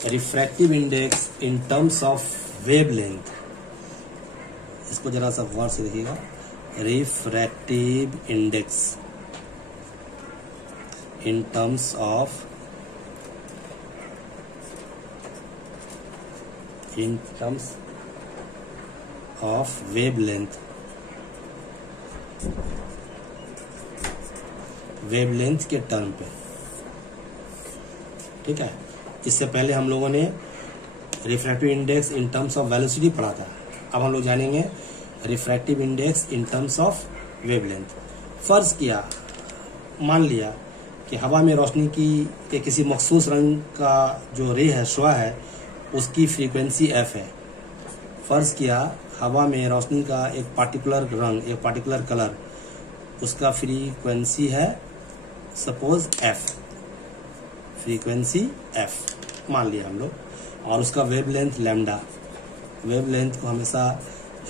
refractive index in terms of wavelength. इसको जरा सा गौर से देखिएगा। Refractive index in terms of wavelength के टर्म पे, ठीक है। इससे पहले हम लोगों ने refractive index in terms of velocity पढ़ा था। अब हम लोग जानेंगे refractive index in terms of wavelength. फर्ज किया, मान लिया कि हवा में रोशनी के किसी मखसूस रंग का जो रे है, शुआ है, उसकी फ्रीक्वेंसी f है। फर्ज किया हवा में रोशनी का एक पार्टिकुलर रंग, एक पार्टिकुलर कलर, उसका फ्रीक्वेंसी है सपोज f, फ्रीक्वेंसी f मान लिया हम लोग, और उसका वेवलेंथ लैम्डा। वेवलेंथ को हमेशा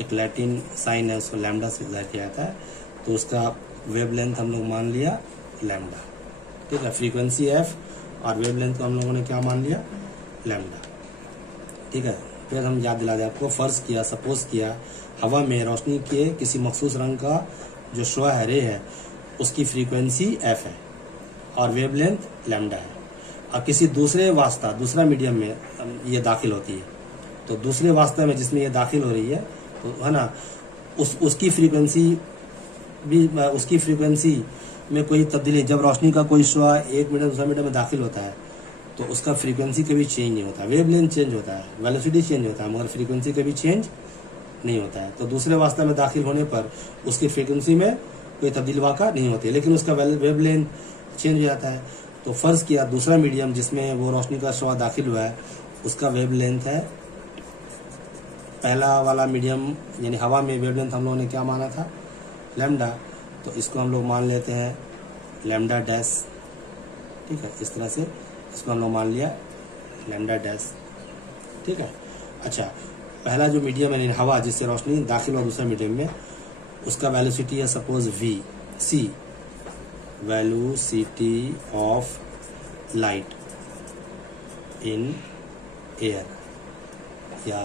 एक लैटिन साइन है, उसको लैम्डा से ज़ाहिर किया जाता है, तो उसका वेवलेंथ हम लोग मान लिया लैम्डा, ठीक है। फ्रीक्वेंसी f और वेवलेंथ को हम लोगों ने क्या मान लिया, लैम्डा, ठीक है। फिर हम याद दिला दें आपको, फर्ज किया, सपोज किया हवा में रोशनी के किसी मखसूस रंग का जो शुआ है, रे है, उसकी फ्रीक्वेंसी f है और वेवलेंथ लैम्डा है। अब किसी दूसरे वास्ता, दूसरा मीडियम में ये दाखिल होती है, तो दूसरे वास्ते में जिसमें ये दाखिल हो रही है, तो है ना, उसकी फ्रीक्वेंसी में कोई तब्दीली, जब रोशनी का कोई शुआ एक मीडियम दूसरा मीडियम में दाखिल होता है तो उसका फ्रीक्वेंसी कभी चेंज नहीं होता, वेवलेंथ चेंज होता है, वेलोसिटी चेंज होता है, मगर फ्रीक्वेंसी कभी चेंज नहीं होता है। तो दूसरे वास्ते में दाखिल होने पर उसकी फ्रीक्वेंसी में कोई तब्दीली वाक़ा नहीं होती, लेकिन उसका वेवलेंथ चेंज हो जाता है। तो फर्ज किया दूसरा मीडियम जिसमें वो रोशनी का शुआ दाखिल हुआ है, उसका वेवलेंथ है, पहला वाला मीडियम यानी हवा में वेवलेंथ हम लोगों ने क्या माना था, लैम्डा, तो इसको हम लोग मान लेते हैं लैम्डा डैश, ठीक है। इस तरह से इसको हम लोग मान लिया लैम्डा डैश, ठीक है। अच्छा, पहला जो मीडियम है हवा जिससे रोशनी दाखिल हुआ दूसरा मीडियम में, उसका वेलोसिटी है suppose v, c, velocity of light in air या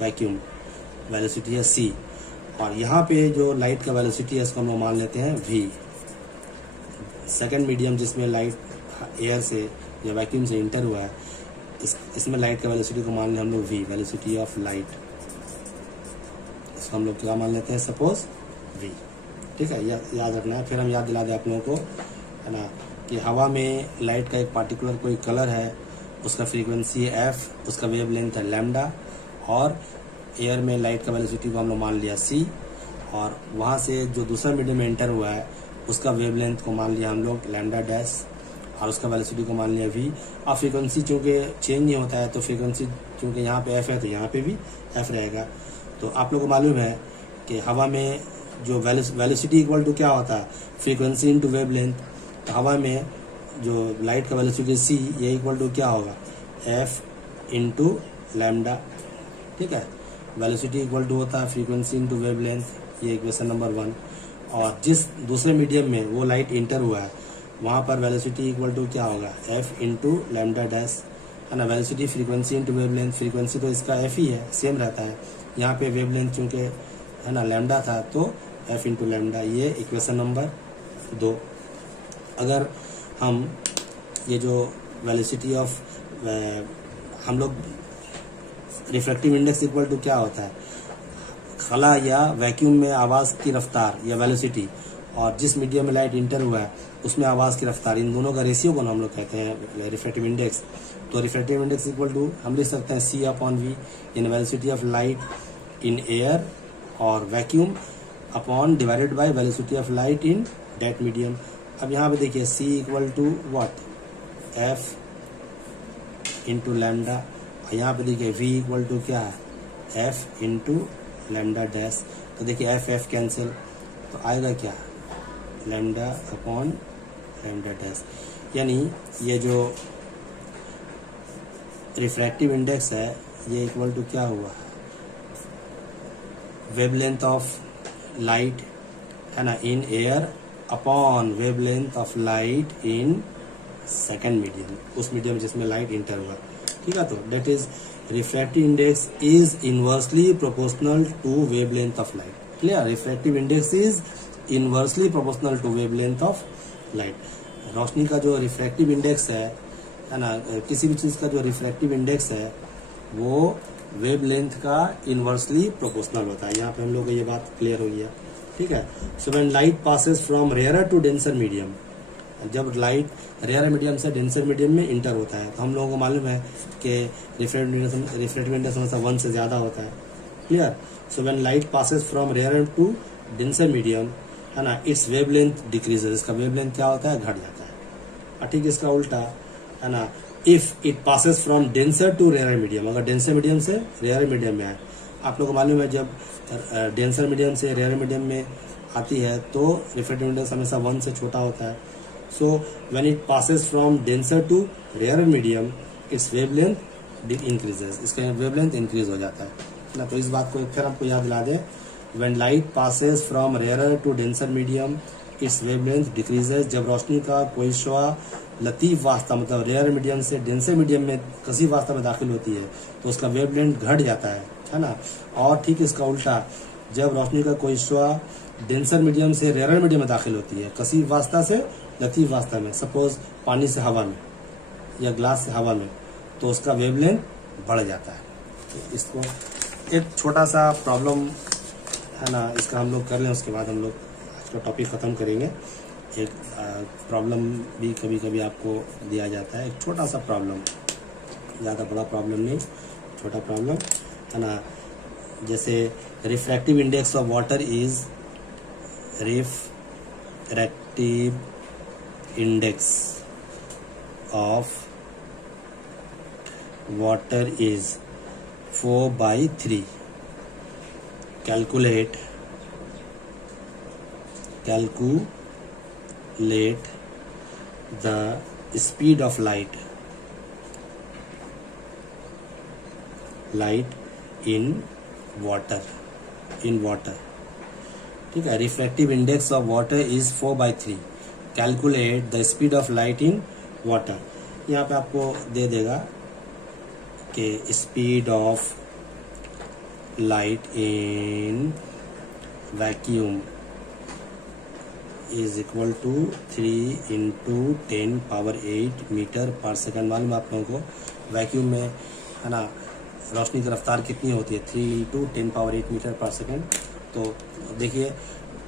वैक्यूम, वेलोसिटी है c, और यहाँ पे जो लाइट का वेलोसिटी है इसको हम लोग मान लेते हैं v। सेकंड मीडियम जिसमें लाइट एयर से या वैक्यूम से इंटर हुआ है, इसमें लाइट का वेलोसिटी को मान लें हम लोग v, वेलोसिटी ऑफ लाइट, इसको हम लोग क्या मान लेते हैं सपोज v, ठीक है। याद रखना है। फिर हम याद दिला दें आप लोगों को, है ना, कि हवा में लाइट का एक पार्टिकुलर कोई कलर है, उसका फ्रीक्वेंसी है f, उसका वेवलेंथ है लैम्डा, और एयर में लाइट का वेलोसिटी को हम लोग मान लिया c, और वहाँ से जो दूसरा मीडियम में एंटर हुआ है उसका वेवलेंथ को मान लिया हम लोग लैम्डा डैश, और उसका वेलोसिटी को मान लिया v। और फ्रीक्वेंसी चूँकि चेंज नहीं होता है, तो फ्रीक्वेंसी चूँकि यहाँ पे f है तो यहाँ पे भी f रहेगा। तो आप लोगों को मालूम है कि हवा में जो वेलोसिटी इक्वल टू क्या होता है, फ्रीक्वेंसी इंटू वेवलेंथ। तो हवा में जो लाइट का वेलोसिटी c, ये इक्वल टू क्या होगा, f इंटू लैम्डा, ठीक है। वेलोसिटी इक्वल टू होता है फ्रीक्वेंसी इंटू वेवलेंथ, ये इक्वेशन नंबर 1। और जिस दूसरे मीडियम में वो लाइट इंटर हुआ है, वहाँ पर वेलोसिटी इक्वल टू क्या होगा, f इंटू लैम्डा डैश, है ना। Velocity frequency into wavelength, frequency तो इसका f ही है, सेम रहता है। यहाँ पे वेवलेंथ चूँकि है ना लैम्डा था, तो f इंटू लैम्डा, ये इक्वेशन नंबर 2। अगर हम ये जो वेलोसिटी ऑफ, हम लोग रिफ्रैक्टिव इंडेक्स इक्वल टू क्या होता है, खला या वैक्यूम में आवाज़ की रफ्तार या वेलोसिटी, और जिस मीडियम में लाइट इंटर हुआ है उसमें आवाज़ की रफ्तार, इन दोनों का रेशियो को हम लोग कहते हैं रिफ्रैक्टिव इंडेक्स। तो रिफ्रैक्टिव इंडेक्स इक्वल टू हम लिख सकते हैं c/v in velocity of light in air और vacuum upon divided by velocity of light in that medium. अब यहाँ पे देखिए c equal to what, f into lambda, यहाँ पे देखिए v इक्वल टू क्या है, f इंटू लैम्डा डैश। तो देखिए f कैंसिल, तो आएगा क्या, लैम्डा अपॉन लैम्डा डैश। यानी ये जो रिफ्रैक्टिव इंडेक्स है ये इक्वल टू क्या हुआ, वेवलेंथ ऑफ लाइट, है ना, in air upon wavelength of light in second medium, उस मीडियम जिसमें लाइट इंटर हुआ, ठीक है। तो that is refractive index is inversely proportional to wavelength of light. Clear, refractive index is inversely proportional to wavelength of light. रोशनी का जो refractive index है ना, किसी भी चीज का जो रिफ्रैक्टिव इंडेक्स है वो वेवलेंथ का इनवर्सली प्रोपोर्शनल होता है। यहाँ पे हम लोग को ये बात क्लियर हो गया, ठीक है। So when light passes from rarer to denser medium, जब लाइट रेयर मीडियम से डेंसर मीडियम में इंटर होता है तो हम लोगों को मालूम है कि रिफ्रैक्टिव इंडेक्स हमेशा 1 से ज्यादा होता है, clear. So when light passes from rare to denser medium, है ना, इट्स वेवलेंथ डिक्रीजेस, इसका वेवलेंथ क्या होता है, घट जाता है। और ठीक इसका उल्टा, है ना, if it passes from denser to rare medium, अगर डेंसर मीडियम से रेयर मीडियम में आए, आप लोगों को मालूम है जब डेंसर मीडियम से रेयर मीडियम में आती है तो रिफ्रैक्टिव इंडेक्स हमेशा 1 से छोटा होता है। So when it passes from denser to rare medium, its wavelength increases, इसका वेवलेंथ इंक्रीज हो जाता है ना। तो इस बात को फिर आपको याद दिला दें, when light passes from rare to denser medium, its wavelength decreases, जब रोशनी का कोई शुआ लतीफ वास्ता मतलब रेयर मीडियम से डेंसर मीडियम में कसीफ वास्ता में दाखिल होती है तो उसका वेवलेंथ घट जाता है ना। और ठीक इसका उल्टा, जब रोशनी का कोई शुआ डेंसर मीडियम से रेयर मीडियम में दाखिल होती है कसीफ वास्ता से लतीफ वास्ता में, सपोज पानी से हवा में या ग्लास से हवा में, तो उसका वेवलेंथ बढ़ जाता है। तो इसको एक छोटा सा प्रॉब्लम है ना, इसका हम लोग कर लें, उसके बाद हम लोग आज का टॉपिक खत्म करेंगे। एक प्रॉब्लम भी कभी कभी आपको दिया जाता है, एक छोटा सा प्रॉब्लम, ज़्यादा बड़ा प्रॉब्लम नहीं, छोटा प्रॉब्लम, है ना। जैसे refractive index of water is, refractive index of water is 4/3, calculate the speed of light in water, ठीक है। Refractive index of water is 4/3, calculate the speed of light in water. यहाँ पे आपको दे देगा कि speed of light in vacuum is equal to 3 × 10⁸ metre per second. मालूम है आप लोगों को वैक्यूम में, है ना, रोशनी की रफ्तार कितनी होती है, 3 × 10⁸ मीटर पर सेकंड। तो देखिए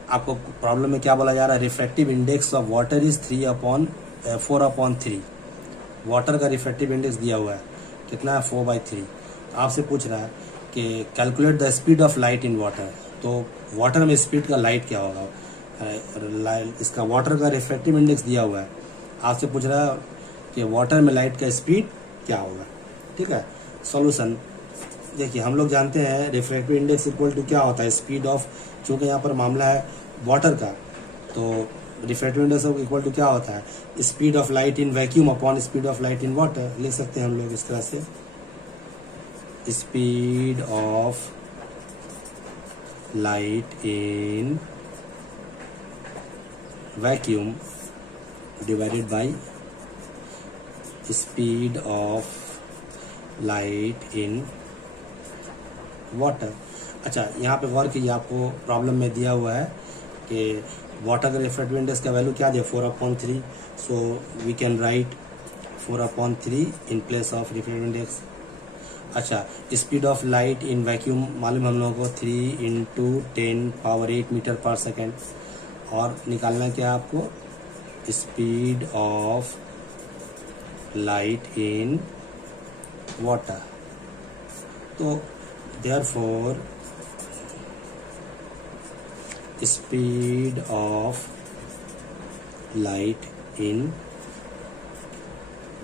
आपको प्रॉब्लम में क्या बोला जा रहा है, refractive index of water is 4/3। Water का रिफ्रैक्टिव इंडेक्स दिया हुआ है कितना है, 4/3। तो आपसे पूछ रहा है कि calculate the speed of light in water, तो वाटर में स्पीड का लाइट क्या होगा, इसका वाटर का रिफ्रैक्टिव इंडेक्स दिया हुआ है, आपसे पूछ रहा है कि वाटर में लाइट का स्पीड क्या होगा, ठीक है। सॉल्यूशन देखिए, हम लोग जानते हैं रिफ्रैक्टिव इंडेक्स इक्वल टू क्या होता है, स्पीड ऑफ, चूंकि यहाँ पर मामला है वाटर का, तो रिफ्रैक्टिव इंडेक्स इक्वल टू क्या होता है, speed of light in vacuum upon speed of light in water. लिख सकते हैं हम लोग इस तरह से, speed of light in vacuum divided by speed of light in water. अच्छा, यहाँ पे गौर कीजिए, आपको प्रॉब्लम में दिया हुआ है कि वाटर का रिफ्रैक्टिव इंडेक्स का वैल्यू क्या दिया, 4/3। So we can write 4/3 in place of refractive index. अच्छा, speed of light in vacuum मालूम हम लोगों को 3 × 10⁸ मीटर पर सेकेंड, और निकालना क्या आपको, speed of light in water. तो therefore speed of light in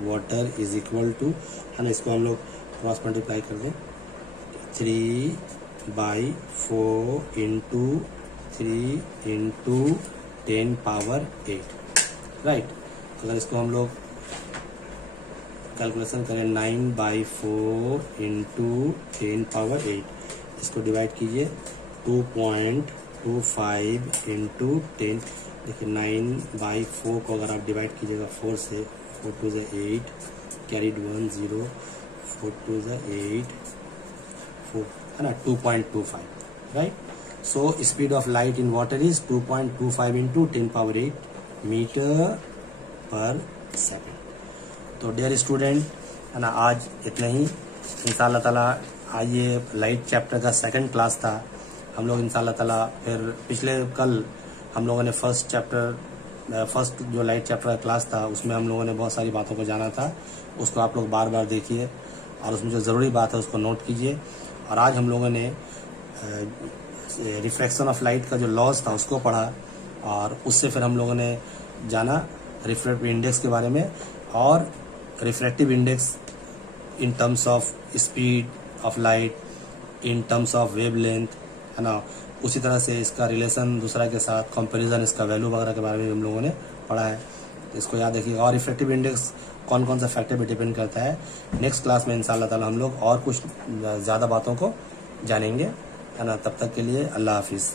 water is equal to, है ना, इसको हम लोग क्रॉस मल्टीप्लाई कर दें, 3/4 × 3 × 10⁸, राइट। अगर इसको हम लोग कैलकुलेशन करें 9/4 × 10⁸, इसको डिवाइड कीजिए 2.25 × 10। देखिए 9/4 को अगर आप डिवाइड कीजिएगा 4 से, 4 2 = 8, कैरीड 1 0, 4 2 = 8, 4, है ना, 2.25, right. So speed of light in water is 2.25 × 10⁸ metre per second. तो डियर स्टूडेंट, है ना, आज इतना ही। इंशाअल्लाह ताला आज ये लाइट चैप्टर का सेकंड क्लास था। हम लोग इंशाअल्लाह ताला फिर पिछले कल हम लोगों ने फर्स्ट जो लाइट चैप्टर का क्लास था उसमें हम लोगों ने बहुत सारी बातों को जाना था। उसको आप लोग बार बार देखिए और उसमें जो ज़रूरी बात है उसको नोट कीजिए। और आज हम लोगों ने रिफ्रैक्शन ऑफ लाइट का जो लॉज था उसको पढ़ा और उससे फिर हम लोगों ने जाना रिफ्रैक्टिव इंडेक्स के बारे में और refractive index in terms of speed of light, in terms of wavelength, है ना। उसी तरह से इसका रिलेशन दूसरा के साथ, कंपैरिजन, इसका वैल्यू वगैरह के बारे में हम लोगों ने पढ़ा है। इसको याद रखिएगा। और इफेक्टिव इंडेक्स कौन कौन सा फैक्टर पे डिपेंड करता है, नेक्स्ट क्लास में इंशाअल्लाह ताला हम लोग और कुछ ज़्यादा बातों को जानेंगे, है ना। तब तक के लिए अल्लाह हाफिज़।